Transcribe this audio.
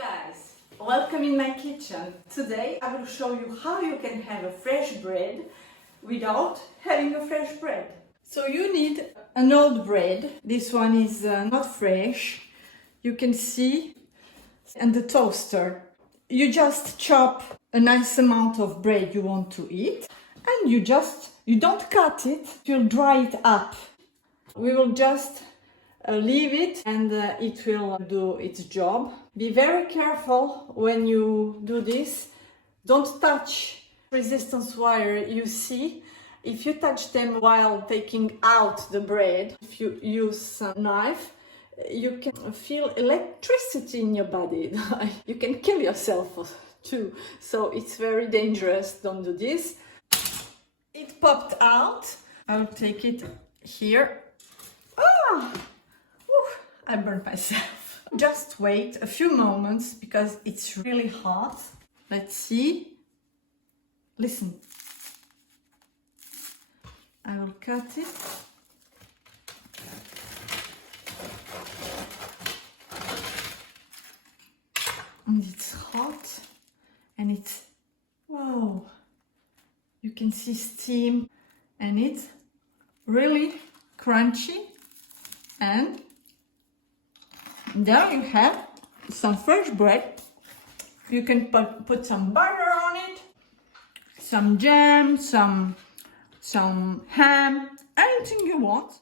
guys, welcome in my kitchen. Today I will show you how you can have a fresh bread without having a fresh bread. So you need an old bread. This one is not fresh. You can see, and the toaster. You just chop a nice amount of bread you want to eat, and you don't cut it, you'll dry it up. We will just leave it and it will do its job. Be very careful when you do this. Don't touch resistance wire you see. If you touch them while taking out the bread, if you use a knife, you can feel electricity in your body. You can kill yourself too. So it's very dangerous. Don't do this. It popped out. I'll take it here. Ah! I burned myself. Just wait a few moments because it's really hot. Let's see. Listen. I will cut it. And it's hot. And it's, wow. You can see steam. And it's really crunchy. And there you have some fresh bread. You can put some butter on it, some jam, some ham, anything you want.